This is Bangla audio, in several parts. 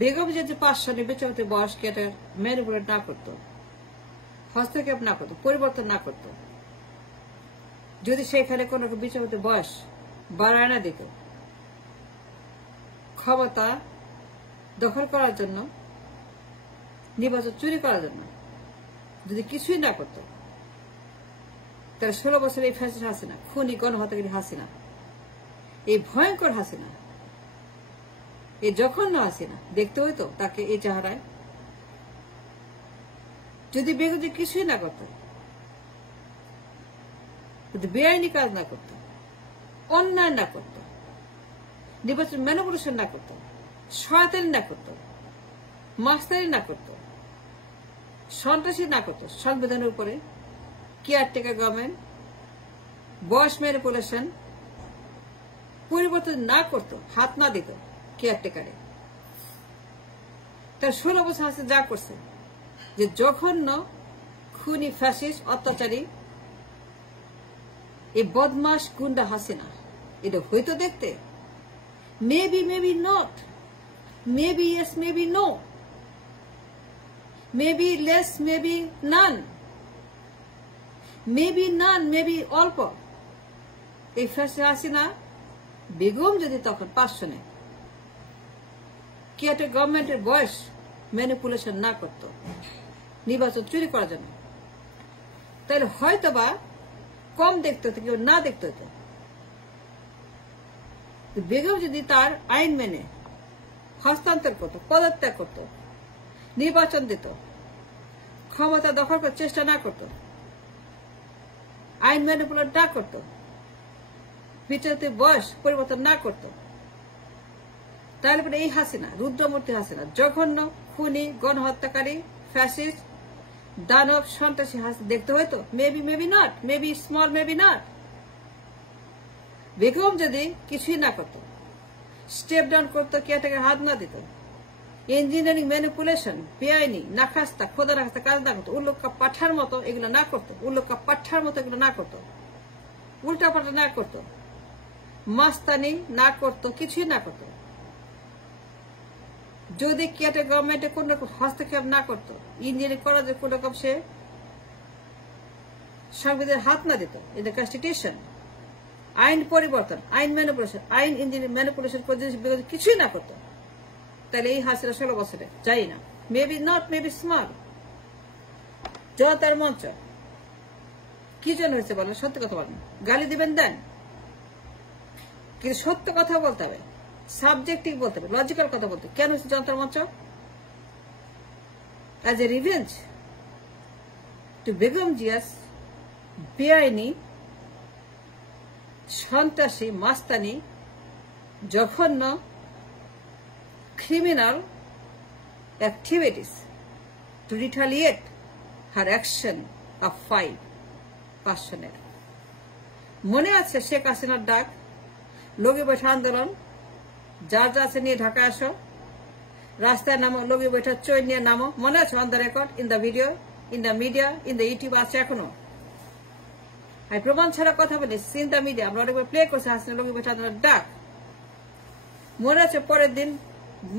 বেগম যদি 5 সনে বিচারপতি বয়সকে এটা ম্যানিপুলেট না করতো, হস্তক্ষেপ না করতো, পরিবর্তন না করতো, যদি সেখানে কোন বিচারপতি বয়স বাড়ায় না দিত, ক্ষমতা দখল করার জন্য, নির্বাচন চুরি করার জন্য যদি কিছুই না করত, তাহলে 16 বছর এই ফ্যাসিস্ট হাসিনা, খুনি গণহত্যাকারী হাসিনা, এই ভয়ঙ্কর হাসিনা, এই জঘন্য হাসিনা দেখতে হইতো তাকে এই চেহারায়। যদি বেগম কিছুই না করত, যদি বেআইনি কাজ না করত, অন্যায় না করত, নির্বাচন ম্যানিপুলেশন না করত, শয়তানি না করত, মাস্তানি না করত, সন্ত্রাসী না করত, সংবিধানের উপরে কেয়ারটেকার গভর্নমেন্ট, বয়স ম্যানিপুলেশন পরিবর্তন না করত, হাত না দিত কেয়ারটেকারে, তার 16 বছর আছে যা করছে, যে জঘন্য খুনি ফ্যাসিস্ট অত্যাচারী এই বদমাস গুন্ডা হাসিনা, এটা হয়তো দেখতে maybe maybe not, maybe yes maybe no, maybe less maybe none, maybe none maybe অল্প, এই ফ্যাসিস্ট হাসিনা বেগম যদি তখন 5 সনে কি একটা গভর্নমেন্টের বয়স ম্যানিপুলেশন না করত নির্বাচন চুরি করার জন্য, তাহলে হয়তোবা কম দেখতে হতো, কেউ না দেখতে হতো। বেগম যদি তার আইন মেনে হস্তান্তর করত, পদত্যাগ করত, নির্বাচন দিত, ক্ষমতা দখল করার চেষ্টা না করত, আইন ম্যানিপুলেট না করত, বিচারপতি বয়স পরিবর্তন না করত, তাহলে পরে এই হাসিনা, রুদ্রমূর্তি হাসিনা, জঘন্য খুনি গণহত্যাকারী ফ্যাসিস্ট দানব সন্ত্রাসী হাসিনা দেখতে হইতো। Maybe maybe not, maybe small maybe not. Begum যদি কিছুই না করত, স্টেপ ডাউন করতো, কেয়ারটেকার হাত না দিত, ইঞ্জিনিয়ারিং ম্যানিপুলেশন বেআইনি নাখাস্তা খোদা নাখাস্তা কাজ না করতো, উল্লুকা পাঠার মতো এগুলো না করতো, উল্লুকা পাঠার মতো এগুলো না করতো, উল্টা পাল্টা না করতো, মাস্তানি না করতো, কিছুই না করতো, যদি কেয়ারটেকার গভর্নমেন্টে কোন রকম হস্তক্ষেপ না করতো, ইঞ্জিনিয়ারিং করার জন্য কোন রকম সে সংবিধানের হাত না দিত, ইন দ্য কনস্টিটিউশন, আইন পরিবর্তন, আইন ম্যানিপুলেশন, আইন ইঞ্জিনিয়ারিং ম্যানিপুলেশন করে কিছুই না করতো, তাহলে এই হাসিনা 16 বছরে যাই না। Maybe not, maybe small. জনতার মঞ্চ কি জন্য হয়েছে বলেন? সত্য কথা বলেন, গালি দিবেন দেন, কিন্তু সত্য কথা বলতে হবে, সাবজেক্টিভ বলতে হবে, লজিক্যাল কথা বলতে হবে। কেন হচ্ছে জনতার মঞ্চ? As a revenge to Begum জিয়াস বেআইনি সন্ত্রাসী মাস্তানি জঘন্য criminal activities, to retaliate her action of 5 সনের। মনে আছে শেখ হাসিনার ডাক, লগি বৈঠা আন্দোলন, যার যা আছে নিয়ে ঢাকা আসো, রাস্তায় নামো, লগি বৈঠা চৈ নিয়ে নামো, মনে আছে? On the record, in the video, in the media, in the YouTube আছে এখনো। আমি প্রমাণ ছাড়া কথা বলি, ইন দ্য মিডিয়া আমরা অনেকবার প্লে করছি হাসিনা লগি বৈঠা আন্দোলনের ডাক। মনে আছে পরের দিন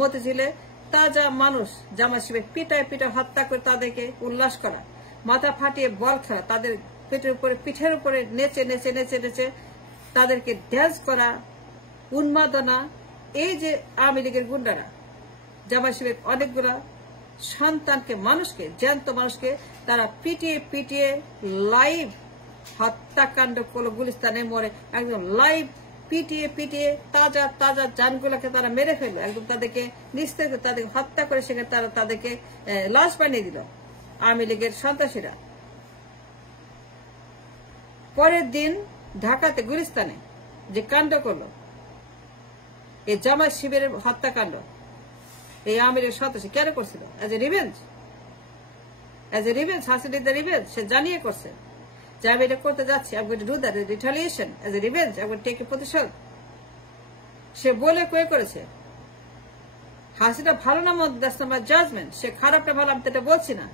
মতিঝিলে তাজা মানুষ জামাত শিবির পিটায় পিটায় হত্যা করে তাদেরকে উল্লাস করা, মাথা ফাটিয়ে বল খেলা, তাদের পেটের উপরে পিঠের উপরে নেচে নেচে নেচে নেচে তাদেরকে ড্যান্স করা, উন্মাদনা। এই যে আওয়ামী লীগের গুন্ডারা, জামাত শিবির অনেকগুলা সন্তানকে, মানুষকে, জ্যান্ত মানুষকে তারা পিটিয়ে পিটিয়ে লাইভ হত্যাকাণ্ড করলো, গুলিস্তানে মরে একদম লাইভ পিটিয়ে পিটিয়ে তাজা তাজা জানগুলাকে তারা মেরে ফেললো, একদম তাদেরকে নিস্তেজ, তাদেরকে হত্যা করে সেখানে তারা তাদেরকে লাশ বানিয়ে দিল আওয়ামী লীগের সন্ত্রাসীরা। পরের দিন ঢাকাতে গুলিস্তানে যে কাণ্ড করলো, এই জামাত শিবিরের হত্যাকাণ্ড, এই আওয়ামী লীগের সন্ত্রাসী কেন করছিল? As a revenge, as a revenge, Hasina the revenge, সে জানিয়ে করছে যে আমি এটা করতে যাচ্ছি, আমি going to do that, retaliation, as a revenge, আমি গোইং টু টেক এ প্রতিশোধ। সে বলে কয়ে করেছে। হাসিনা ভালো না মন্দ, দ্যাটস নট মাই জাজমেন্ট, সে খারাপটা ভালো আমি তো এটা বলছি না।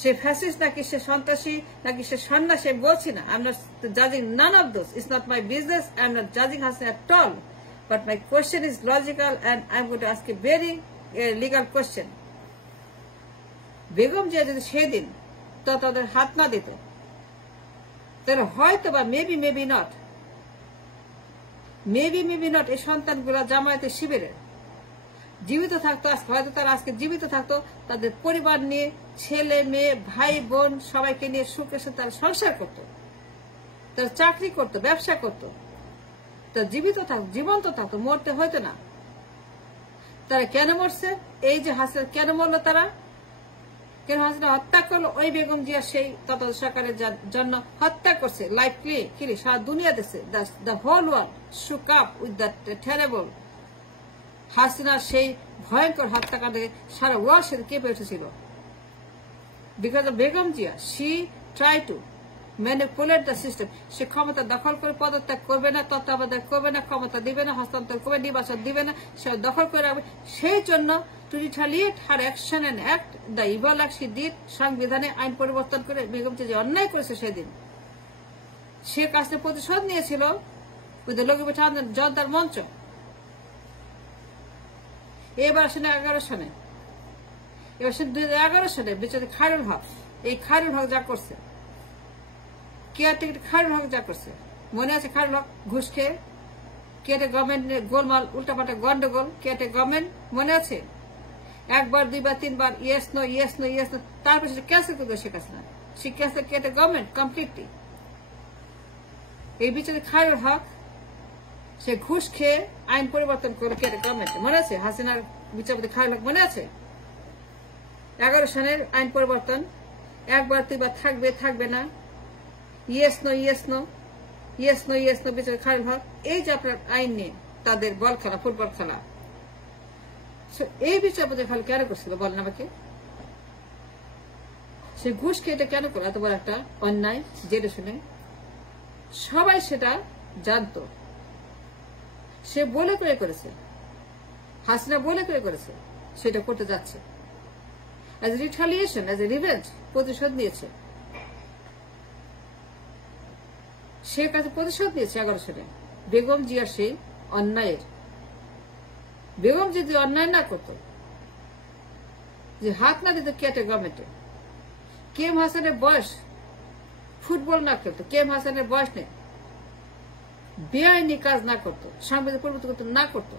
সে ফ্যাসিস্ট নাকি সে সন্ত্রাসী নাকি সে সন্ন্যাসী আমি বলছি না। I am not জাজিং none of those, it's not my business, I am not জাজিং Hasina at all. But my question is logical, and I'm going to ask a very legal question. Begum Zia যদি সেদিন তো তাদের হাত না দিত, তাহলে হয়তো বা মেবি নট এই সন্তানগুলা জামায়াতের শিবিরের জীবিত থাকতো। হয়তো তারা আজকে জীবিত থাকতো, তাদের পরিবার নিয়ে, ছেলে মেয়ে ভাই বোন সবাইকে নিয়ে সুখে তারা সংসার করতো, তারা চাকরি করতো, ব্যবসা করতো, তারা জীবন্ত থাকতো, মরতে হয়তো না। তারা কেন মরছে? এই যে হাসিনা কেন মরলো, তারা কেন হাসিনা হত্যা করলো? ওই বেগম জিয়া সেই তত্ত্বাবধায়ক সরকারের জন্য হত্যা করছে, লাইফলি সারা দুনিয়া দেখছে। The whole world shook up with that terrible Hasina সেই ভয়ঙ্কর হত্যাকাণ্ডে সারা ওয়ার্ল্ড সে কেঁপে উঠেছিল। Because of Begum Zia, she try to manipulate the system. সে ক্ষমতা দখল করে পদত্যাগ করবে না, তত্ত্বাবধায়ক করবে না, ক্ষমতা দিবে না, হস্তান্তর করবে, নির্বাচন দিবে না, সে দখল করে রাখবে। সেই জন্য to retaliate her action and act the evil act she did, সংবিধানে আইন পরিবর্তন করে বেগম যে অন্যায় করেছে সেদিন, সে কাজটা প্রতিশোধ নিয়েছিল উইথ লঘুবিঠ জনতার মঞ্চ। এবার আসেন 11 সনে, এবার 2011 সনে বিচার খায়রুল হক, এই খায়রুল হক যা করছে, কেয়ারটেকার খায়রুল হক যা করছে, মনে আছে? খায়রুল হক ঘুষ খেয়ে কেয়ারটেকার গভর্নমেন্ট গোলমাল, উল্টাপাল্টা গন্ডগোল, কেয়ারটেকার গভর্নমেন্ট মনে আছে? একবার দুইবার তিনবার ইয়েস নো, তারপর সেটা ক্যান্সেল করে দেয় শেখ হাসিনা। সে ক্যান্সেল কেয়ারটেকার গভর্নমেন্ট কমপ্লিটলি। এই বিচারে খায়রুল হক সে ঘুষ খেয়ে আইন পরিবর্তন করে কেয়ারটেকার গভর্নমেন্ট, মনে আছে? হাসিনার বিচারপতি খায়রুল হক মনে আছে? 11 সনের আইন পরিবর্তন, একবার দুইবার থাকবে না, ইয়েস নো বিচারে খায়রুল হক। এই যে আপনার আইন নিয়ে তাদের বল খেলা, ফুটবল খেলা, এই বিচারপতি খালি কেন করছিল বলেন আমাকে? সে ঘুষ খেয়ে এটা কেন করে? এত বড় একটা অন্যায় জেনে শুনে সবাই সেটা জানতো। সে বলে করে করেছে, হাসিনা বলে করে করেছে, সেটা করতে যাচ্ছে। As a retaliation, as a revenge, প্রতিশোধ নিয়েছে। সে কাছে প্রতিশোধ নিয়েছে 11 সনে বেগম জিয়া সেই অন্যায়ের। বেগম যদি অন্যায় না করতো, যে হাত না দিত কেটে গভর্নমেন্টে, কেএম হাসানের বয়স ফুটবল না খেলতো, কেএম হাসানের বয়স নেই, বেআইনি কাজ না করতো, সংবিধান পরিবর্তন না করতো,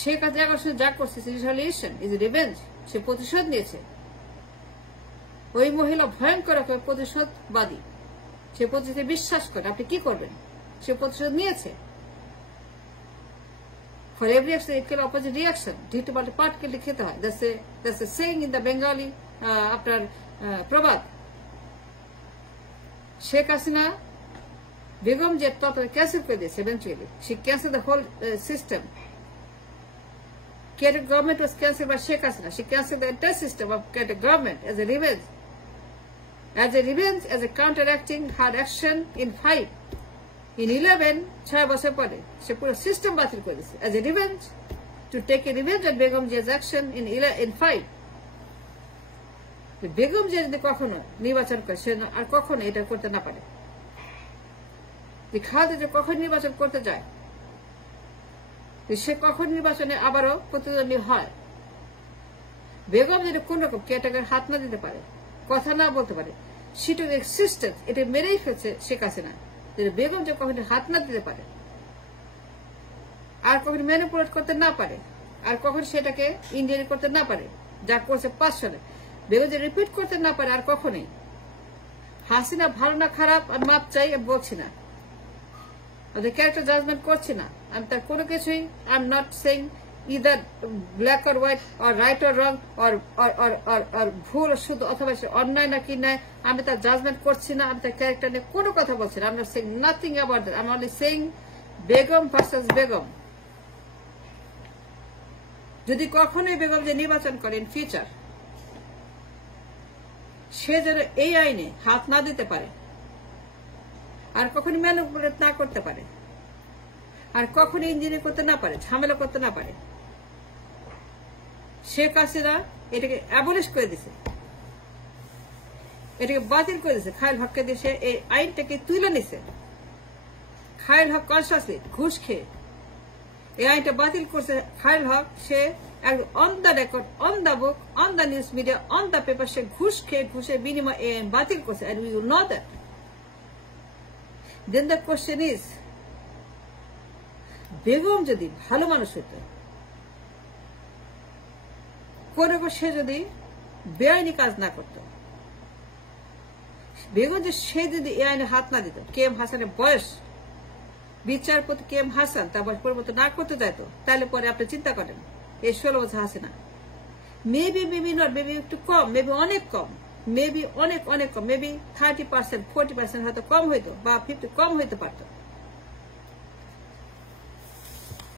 সে কাজে 11 সনে যা করছে রিটালিয়েশন, ইজ রিভেঞ্জ, সে প্রতিশোধ নিয়েছে। ওই মহিলা ভয়ঙ্কর প্রতিশোধবাদী, সে প্রতিশোধে বিশ্বাস করে। আপনি কি করবেন? সে প্রতিশোধ নিয়েছে। For every action, equal opposite reaction. ঢিটু পাল্টে পাট কেটে খেতে হয়। That's a saying in the Bengali আপনার প্রবাদ। শেখ হাসিনা বেগম যে তত্ত্ব ক্যান্সেল করে দিয়েছে eventually. She canceled the whole system. Caretaker government was cancelled by Sheikh Hasina. She cancelled the entire system of caretaker government as a revenge. As a counteracting her action in 5. In 11, 6 বছর পরে সে পুরো সিস্টেম বাতিল করে দিয়েছে as a revenge, to take a revenge on Begum জিয়া's action in 5. Begum Zia যদি কখনো নির্বাচন করে, সে আর কখনো এটা করতে না পারে। খালেদা যে কখন নির্বাচন করতে যায়, সে কখন নির্বাচনে আবারও প্রতিদ্বন্দ্বী হয়, বেগম যদি কোন রকম কেয়ারটেকার হাত না দিতে পারে, কথা না বলতে পারে, সেটা এক্সিস্টেন্স, এটা মেরেই ফেলছে শেখ হাসিনা। বেগম যে কখনো হাত না দিতে পারে, আর কখনো ম্যানিপুলেট করতে না পারে, আর কখনো সেটাকে ইঞ্জিনিয়ার করতে না পারে, যা করছে 5 সনে, বেগম যে রিপিট করতে না পারে আর কখনোই। হাসিনা ভালো না খারাপ আর মাপ চাই বলছি না, আমাদের ক্যারেক্টার জাজমেন্ট করছি না, আমি তার কোনো কিছুই I am not saying either black or white or right or wrong or ভুল শুদ্ধ অথবা অন্যায় নাকি ন্যায়, আমি তার জাজমেন্ট করছি না, আমি তার ক্যারেক্টার নিয়ে কোনো কথা বলছি না। I am not saying nothing about that, I am only saying Begum versus Begum. যদি কখনোই বেগম যে নির্বাচন করে ইন ফিউচার, সে যেন এই আইনে হাত না দিতে পারে, আর কখনই ম্যানিপুলেট না করতে পারে, আর কখনো ইঞ্জিনিয়ার করতে না পারে, ঝামেলা করতে না পারে। শেখ হাসিনা এটাকে অ্যাবলিশ করে দিছে, এটাকে বাতিল করে দিছে, খায়রুল হককে দিয়ে এই আইনটাকে তুলে নিছে। খায়রুল হক কনসাসলি ঘুষ খেয়ে এই আইনটা বাতিল করছে। খায়রুল হক সে on the record, on the book, on the news media, on the paper, সে ঘুষ খেয়ে ঘুষের বিনিময়ে এই আইন বাতিল করছে। And we know that. Then the question is, Begum যদি ভালো মানুষ হতো, সে যদি বেআইনি কাজ না করত, বেগম যে সে যদি এই আইনে হাত না দিত, কে এম হাসানের বয়স, বিচারপতি কে এম হাসান তার বয়স পরিবর্তন না করতে চাইতো, তাহলে পরে আপনি চিন্তা করেন এই 16 বছর হাসিনা মেবি নট, মেবি একটু কম, মেবি অনেক কম, মেবি অনেক কম, মেবি 30%, 40% হয়তো কম হইতো বা 50 কম হইতে পারতো।